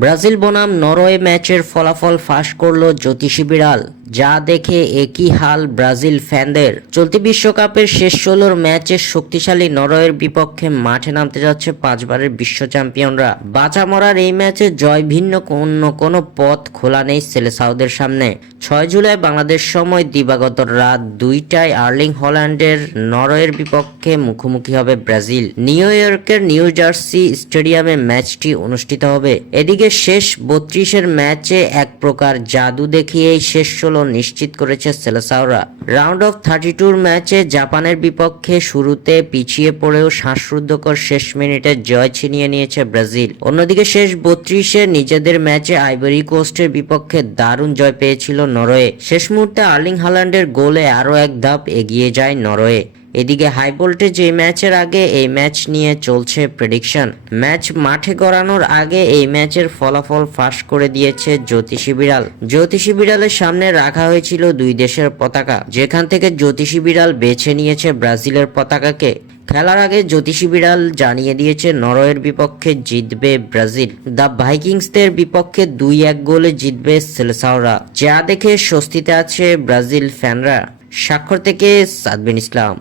Brazil বনাম Norway ম্যাচের ফলাফল ফাঁস করল জ্যোতিষী বিড়াল, যা দেখে একই হাল ব্রাজিল ফ্যানদের। চলতি বিশ্বকাপের শেষ 16 ম্যাচে শক্তিশালী নরওয়ের বিপক্ষে মাঠে নামতে যাচ্ছে 5 বারের বিশ্ব চ্যাম্পিয়নরা। বাঁচা মরার এই ম্যাচে জয় ভিন্ন অন্য কোনো পথ খোলা নেই সেলেসাওদের সামনে। 6 জুলাই বাংলাদেশ সময় দিবাগত রাত 2টায় আর্লিং হল্যান্ডের নরওয়ের বিপক্ষে মুখোমুখি হবে ব্রাজিল। নিউ ইয়র্কের নিউ জার্সি স্টেডিয়ামে ম্যাচটি অনুষ্ঠিত হবে। এদিকে শেষ 32-এর ম্যাচে এক প্রকার জাদু দেখিয়েই শেষ 16 নিশ্চিত করেছে সেলেসাওরা। রাউন্ড অফ 32 ম্যাচে জাপানের বিপক্ষে শুরুতে পিছিয়ে পড়েও শ্বাসরুদ্ধকর শেষ মিনিটে জয় ছিনিয়ে নিয়েছে ব্রাজিল। অন্যদিকে শেষ 32-এ নিজেদের ম্যাচে আইভরি কোস্টের বিপক্ষে দারুণ জয় পেয়েছিল নরওয়ে। শেষ মুহূর্তে আর্লিং হল্যান্ডের গোলে আরও এক ধাপ এগিয়ে যায় নরওয়ে। এদিকে হাই ভোল্টেজ এই ম্যাচের আগে এই ম্যাচ নিয়ে চলছে প্রেডিকশন। ম্যাচ মাঠে গড়ানোর আগে এই ম্যাচের ফলাফল ফাঁস করে দিয়েছে জ্যোতিষী বিড়াল। জ্যোতিষী বিড়ালের সামনে রাখা হয়েছিল দুই দেশের পতাকা, যেখান থেকে জ্যোতিষী বিড়াল বেছে নিয়েছে ব্রাজিলের পতাকাকে। খেলার আগে জ্যোতিষী বিড়াল জানিয়ে দিয়েছে নরওয়ের বিপক্ষে জিতবে ব্রাজিল। দ্য ভাইকিংসদের বিপক্ষে 2-1 গোলে জিতবে সেলেসাওরা, যা দেখে স্বস্তিতে আছে ব্রাজিল ফ্যানরা। স্বাক্ষর থেকে সাদবিন ইসলাম।